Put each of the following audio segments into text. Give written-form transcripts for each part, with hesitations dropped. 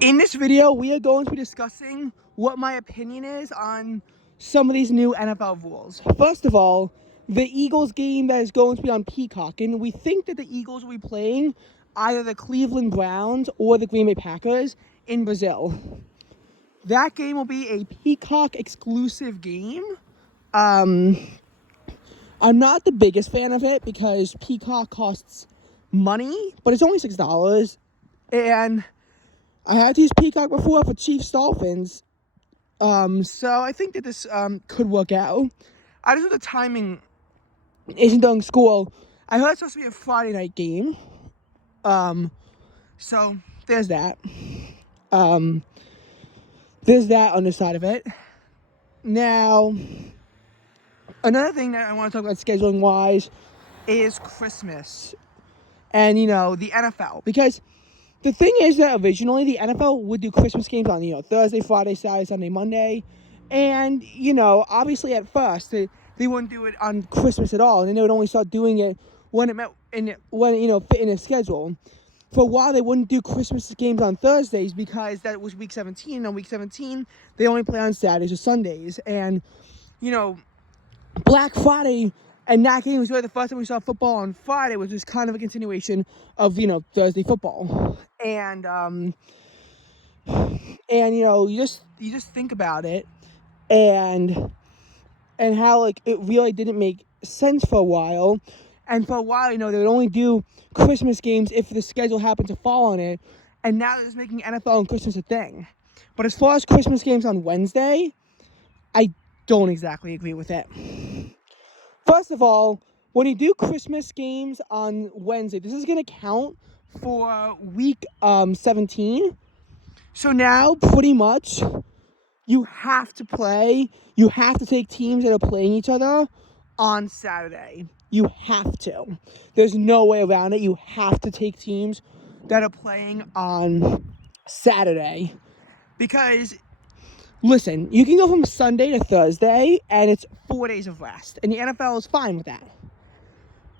In this video, we are going to be discussing what my opinion is on some of these new NFL rules. First of all, the Eagles game that is going to be on Peacock, and we think that the Eagles will be playing either the Cleveland Browns or the Green Bay Packers in Brazil. That game will be a Peacock exclusive game. I'm not the biggest fan of it because Peacock costs money, but it's only $6, and I had to use Peacock before for Chiefs Dolphins, so I think that this could work out. I just know the timing isn't during school. I heard it's supposed to be a Friday night game, so there's that. There's that on the side of it. Now, another thing that I want to talk about scheduling wise is Christmas and, the NFL, because the thing is that originally the NFL would do Christmas games on, Thursday, Friday, Saturday, Sunday, Monday. And, obviously at first they wouldn't do it on Christmas at all. And then they would only start doing it when it fit in a schedule. For a while they wouldn't do Christmas games on Thursdays because that was week 17. And on week 17, they only play on Saturdays or Sundays. And, Black Friday, and that game was really the first time we saw football on Friday, which was kind of a continuation of, Thursday football. And you just think about it and how, like, it really didn't make sense for a while. And for a while, they would only do Christmas games if the schedule happened to fall on it. And now they're just making NFL and Christmas a thing. But as far as Christmas games on Wednesday, I don't exactly agree with it. First of all, when you do Christmas games on Wednesday, this is going to count for week 17. So now, pretty much, you have to take teams that are playing each other on Saturday. You have to. There's no way around it. You have to take teams that are playing on Saturday. Because, listen, you can go from Sunday to Thursday, and it's 4 days of rest. And the NFL is fine with that.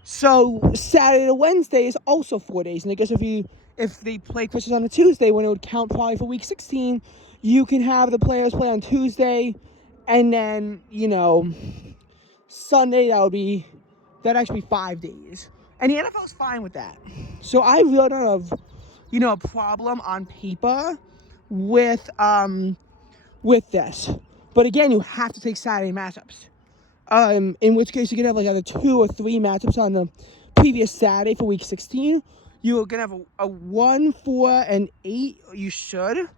So Saturday to Wednesday is also 4 days. And I guess if they play Christmas on a Tuesday, when it would count probably for week 16, you can have the players play on Tuesday, and then, Sunday, that'd actually be 5 days. And the NFL's fine with that. So I really don't have, a problem on paper with this. But again, you have to take Saturday matchups. In which case you can have like either 2 or 3 matchups on the previous Saturday for week 16. You're gonna have a 1, 4, and 8. You should.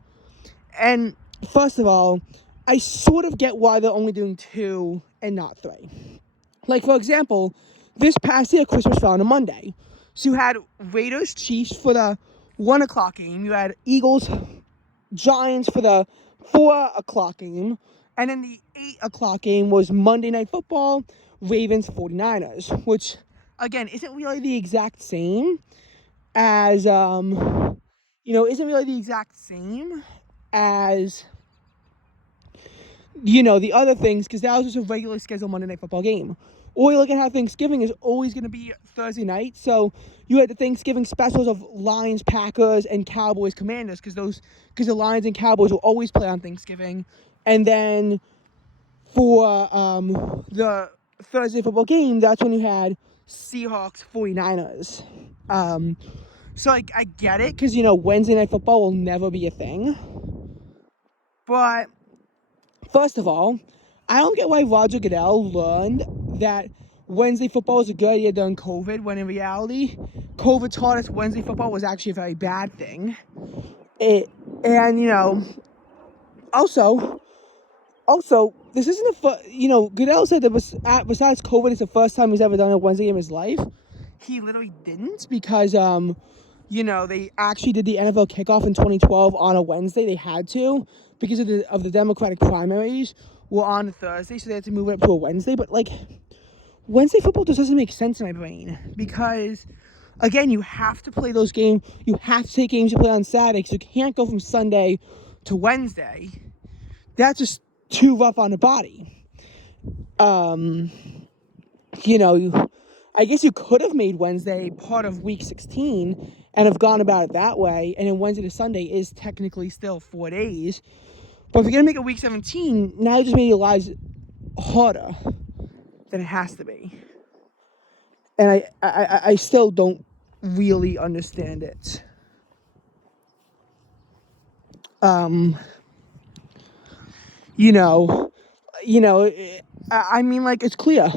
And first of all, I sort of get why they're only doing 2 and not 3. Like, for example, this past year Christmas fell on a Monday, so you had Raiders Chiefs for the 1 o'clock game. You had Eagles Giants for the 4 o'clock game. And then the 8 o'clock game was Monday Night Football, Ravens 49ers, which, again, isn't really the exact same as, the other things, because that was just a regularly scheduled Monday Night Football game. Or you look at how Thanksgiving is always going to be Thursday night, so you had the Thanksgiving specials of Lions, Packers, and Cowboys, Commanders, because the Lions and Cowboys will always play on Thanksgiving. And then for the Thursday football game, that's when you had Seahawks 49ers. So I get it, because, Wednesday Night Football will never be a thing. But first of all, I don't get why Roger Goodell learned that Wednesday football is a good idea during COVID, when in reality, COVID taught us Wednesday football was actually a very bad thing. Also, this isn't Goodell said that besides COVID, it's the first time he's ever done a Wednesday game in his life. He literally didn't, because, they actually did the NFL kickoff in 2012 on a Wednesday. They had to, because of the Democratic primaries were on a Thursday, so they had to move it up to a Wednesday. But, like, Wednesday football just doesn't make sense in my brain, because, again, you have to play those games. You have to take games you play on Saturday, because you can't go from Sunday to Wednesday. That's just too rough on the body. I guess you could have made Wednesday part of week 16 and have gone about it that way, and then Wednesday to Sunday is technically still 4 days. But if you're going to make a week 17, now you just made your lives harder than it has to be. And I still don't really understand it. I mean, like, it's clear.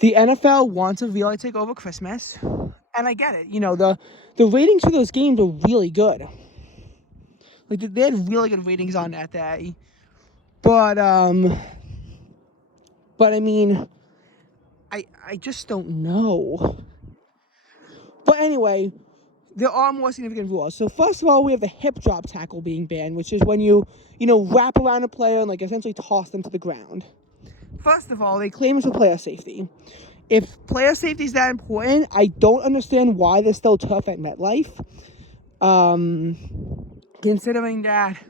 The NFL wants to really take over Christmas, and I get it. The ratings for those games are really good. Like, they had really good ratings on that day. But I mean, I just don't know. But anyway, there are more significant rules. So first of all, we have the hip drop tackle being banned, which is when you wrap around a player and, like, essentially toss them to the ground. First of all, they claim it's for player safety. If player safety is that important, I don't understand why there's still turf at MetLife. Considering that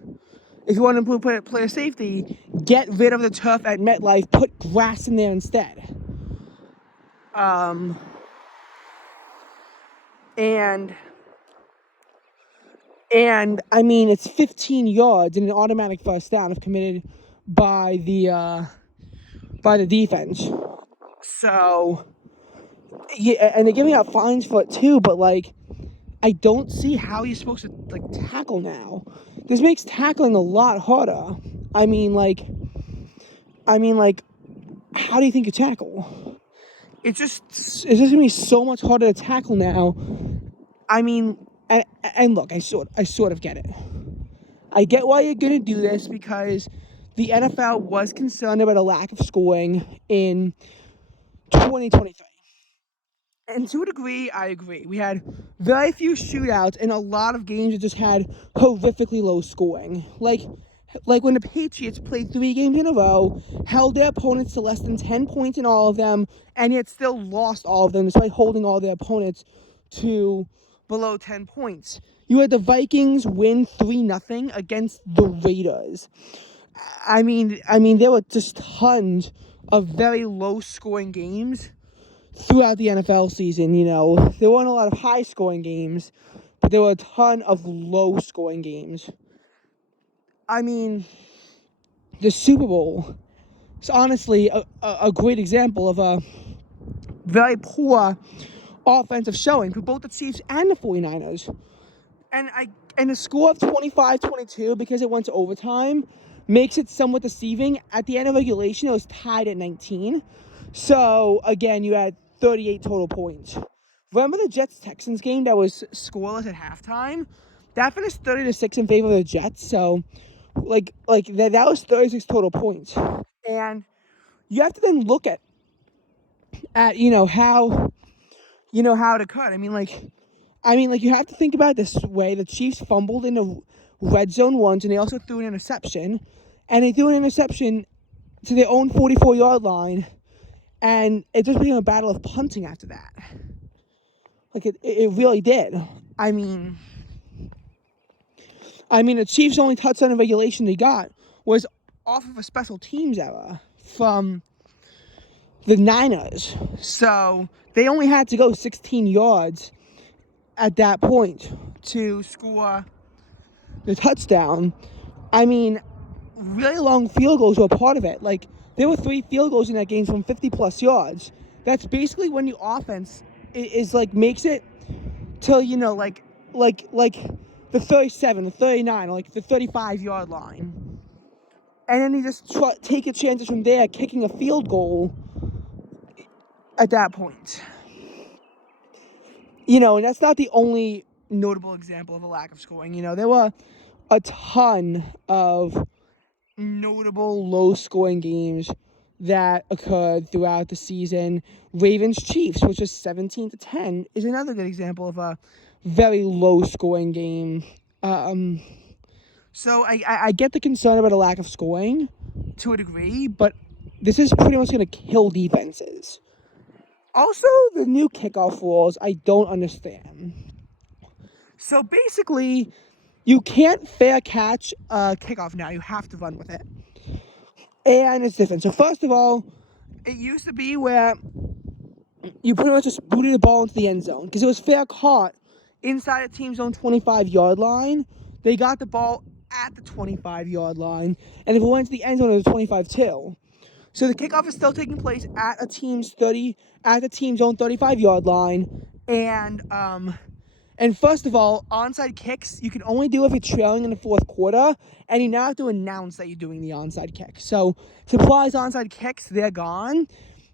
if you want to improve player safety, get rid of the turf at MetLife, put grass in there instead. And I mean, it's 15 yards and an automatic first down if committed by the defense. So, yeah, and they're giving out fines for it too, but, like, I don't see how you're supposed to, like, tackle now. This makes tackling a lot harder. I mean, like, how do you think you tackle? It's just gonna be so much harder to tackle now. I mean, and look, I sort of get it. I get why you're gonna do this, because the NFL was concerned about a lack of scoring in 2023. And to a degree, I agree. We had very few shootouts and a lot of games that just had horrifically low scoring. Like when the Patriots played 3 games in a row, held their opponents to less than 10 points in all of them, and yet still lost all of them despite holding all their opponents to below 10 points. You had the Vikings win 3-0 against the Raiders. I mean, there were just tons of very low-scoring games throughout the NFL season. There weren't a lot of high-scoring games, but there were a ton of low-scoring games. I mean, the Super Bowl is honestly a great example of a very poor offensive showing for both the Chiefs and the 49ers. And the score of 25-22, because it went to overtime, makes it somewhat deceiving. At the end of regulation, it was tied at 19. So, again, you had 38 total points. Remember the Jets-Texans game that was scoreless at halftime? That finished 30-6 in favor of the Jets. So, that was 36 total points. And you have to then look at how to cut. I mean, you have to think about it this way. The Chiefs fumbled in the red zone once, and they also threw an interception. And they threw an interception to their own 44-yard line, and it just became a battle of punting after that. Like, it really did. I mean, the Chiefs' only touchdown in regulation they got was off of a special teams error from the Niners. So they only had to go 16 yards at that point to score the touchdown. I mean, really long field goals were a part of it. Like, there were 3 field goals in that game from 50-plus yards. That's basically when the offense is like, makes it till, like the 37, the 39, or like the 35-yard line. And then you just take your chances from there, kicking a field goal at that point. And that's not the only notable example of a lack of scoring. There were a ton of notable low-scoring games that occurred throughout the season. Ravens-Chiefs, which was 17-10, is another good example of a very low-scoring game. So I get the concern about a lack of scoring to a degree, but this is pretty much going to kill defenses. Also, the new kickoff rules, I don't understand. So basically, you can't fair catch a kickoff now. You have to run with it. And it's different. So first of all, it used to be where you pretty much just booted the ball into the end zone because it was fair caught inside the team's own 25-yard line. They got the ball at the 25-yard line, and if it went to the end zone, it was 25 too. So the kickoff is still taking place at the team's own 35-yard line, and first of all, onside kicks you can only do if you're trailing in the fourth quarter, and you now have to announce that you're doing the onside kick. So Supply's onside kicks, they're gone.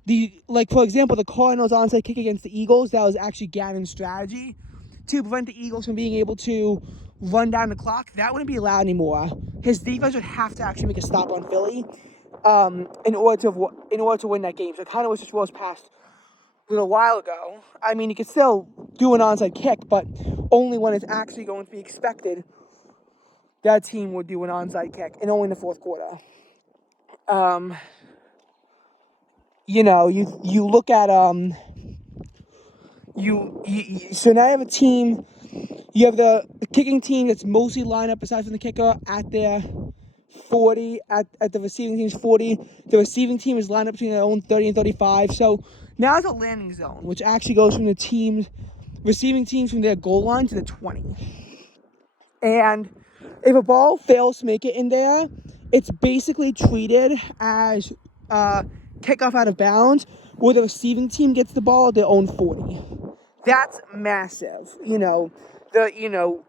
For example, the Cardinals onside kick against the Eagles, that was actually Gannon's strategy to prevent the Eagles from being able to run down the clock. That wouldn't be allowed anymore. His defense would have to actually make a stop on Philly in order to win that game. So it kind of was just rolls past a little while ago. I mean, you could still do an onside kick, but only when it's actually going to be expected that team would do an onside kick, and only in the fourth quarter. You look at so now you have a team. You have the kicking team that's mostly lined up, aside from the kicker, at their 40, at the receiving team's 40. The receiving team is lined up between their own 30 and 35. So now it's a landing zone, which actually goes from the receiving teams from their goal line to the 20. And if a ball fails to make it in there, it's basically treated as kickoff out of bounds, where the receiving team gets the ball at their own 40. That's massive.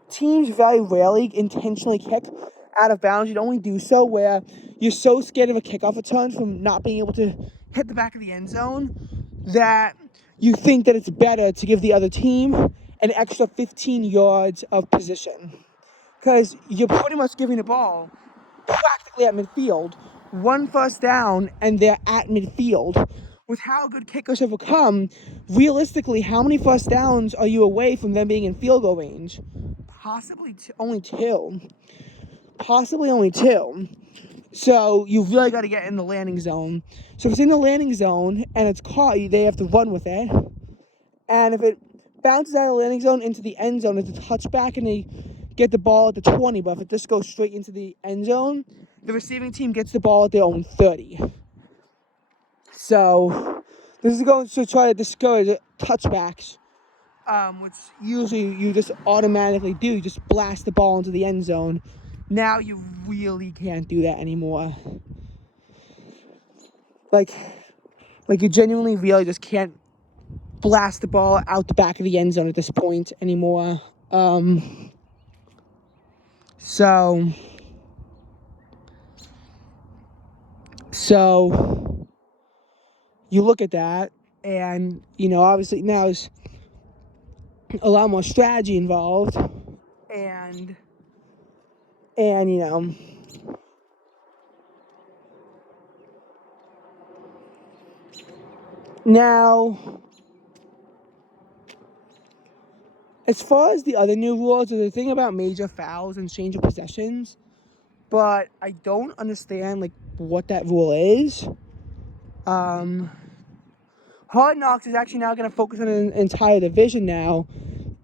Teams very rarely intentionally kick out of bounds. You'd only do so where you're so scared of a kickoff return from not being able to hit the back of the end zone that you think that it's better to give the other team an extra 15 yards of position. Because you're pretty much giving the ball practically at midfield, one first down, and they're at midfield. With how good kickers have become, realistically, how many first downs are you away from them being in field goal range? Possibly only two. So you've really got to get in the landing zone. So if it's in the landing zone and it's caught, they have to run with it. And if it bounces out of the landing zone into the end zone, it's a touchback and they get the ball at the 20. But if it just goes straight into the end zone, the receiving team gets the ball at their own 30. So this is going to try to discourage touchbacks, which usually you just automatically do. You just blast the ball into the end zone. Now you really can't do that anymore. Like you genuinely really just can't blast the ball out the back of the end zone at this point anymore. So you look at that, and obviously now there's a lot more strategy involved, and now as far as the other new rules, there's a thing about major fouls and change of possessions, but I don't understand what that rule is. Hard Knocks is actually now going to focus on an entire division now,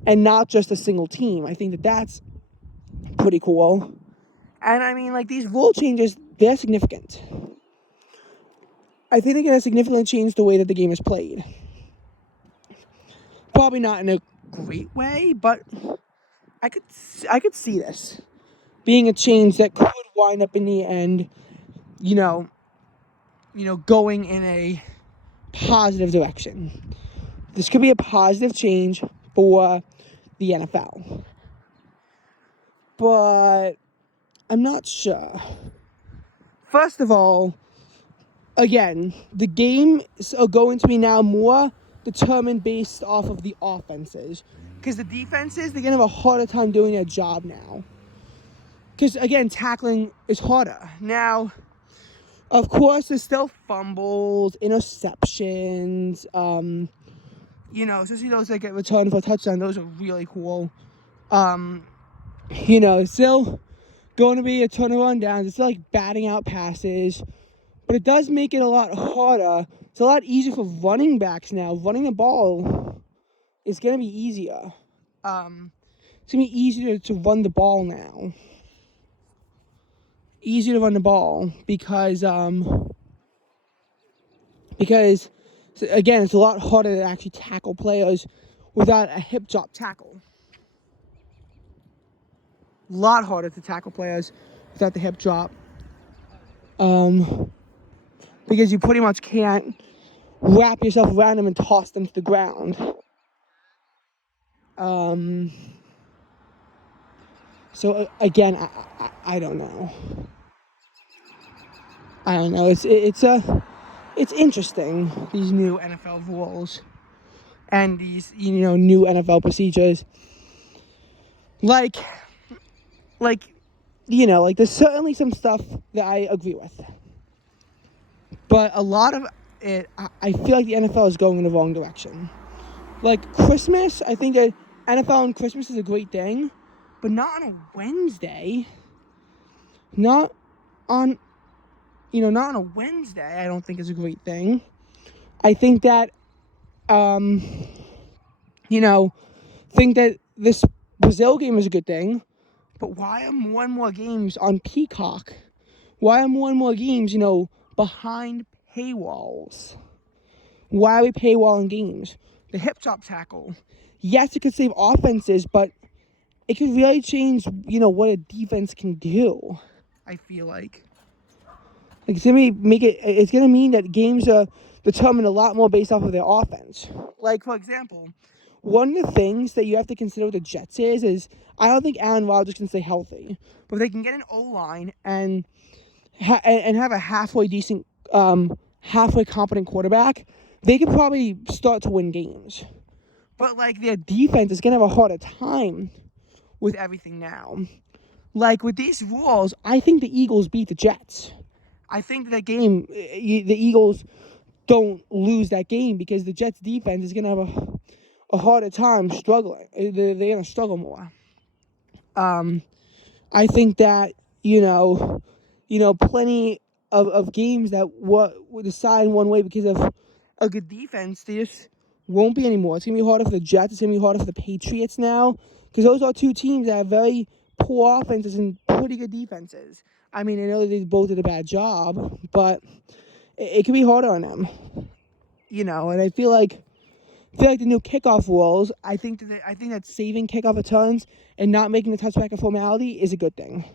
and not just a single team. I think that's pretty cool. And I mean, these rule changes, they're significant. I think they're going to significantly change the way that the game is played. Probably not in a great way, but I could see this being a change that could wind up in the end, going in a positive direction. This could be a positive change for the NFL. But I'm not sure. First of all, again, the game is going to be now more determined based off of the offenses. Because the defenses, they're going to have a harder time doing their job now. Because, again, tackling is harder. Now, of course, there's still fumbles, interceptions, especially those that get returned for a touchdown. Those are really cool. It's still going to be a ton of rundowns. It's still batting out passes. But it does make it a lot harder. It's a lot easier for running backs now. Running the ball is going to be easier. It's going to be easier to run the ball now. Easier to run the ball because again, it's a lot harder to actually tackle players without a hip drop tackle. lot harder to tackle players without the hip drop. Because you pretty much can't wrap yourself around them and toss them to the ground. So again, I don't know. I don't know. It's interesting, these new NFL rules and these new NFL procedures. Like there's certainly some stuff that I agree with, but a lot of it, I feel like the NFL is going in the wrong direction. Like Christmas, I think that NFL and Christmas is a great thing, but not on a Wednesday. Not on a Wednesday, I don't think is a great thing. I think that, think that this Brazil game is a good thing, but why are more and more games on Peacock? Why are more and more games, behind paywalls? Why are we paywalling games? The hip drop tackle. Yes, it could save offenses, but it could really change, what a defense can do. I feel like. It's gonna mean that games are determined a lot more based off of their offense. Like, for example, one of the things that you have to consider with the Jets is I don't think Aaron Rodgers can stay healthy, but if they can get an O-line and have a halfway decent, halfway competent quarterback, they could probably start to win games. But like their defense is gonna have a harder time with everything now. Like with these rules, I think the Eagles beat the Jets. I think that game, the Eagles don't lose that game because the Jets defense is gonna have a harder time struggling. They're gonna struggle more. I think that plenty of games that would decide one way because of a good defense, they just won't be anymore. It's gonna be harder for the Jets. It's gonna be harder for the Patriots now because those are two teams that have very poor offenses and pretty good defenses. I mean, I know they both did a bad job, but it can be harder on them. And I feel like the new kickoff rules, I think that saving kickoff returns and not making the touchback a formality is a good thing.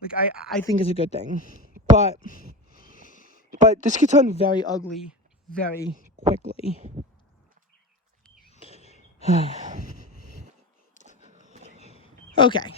Like I think it's a good thing. But this could turn very ugly very quickly. Okay.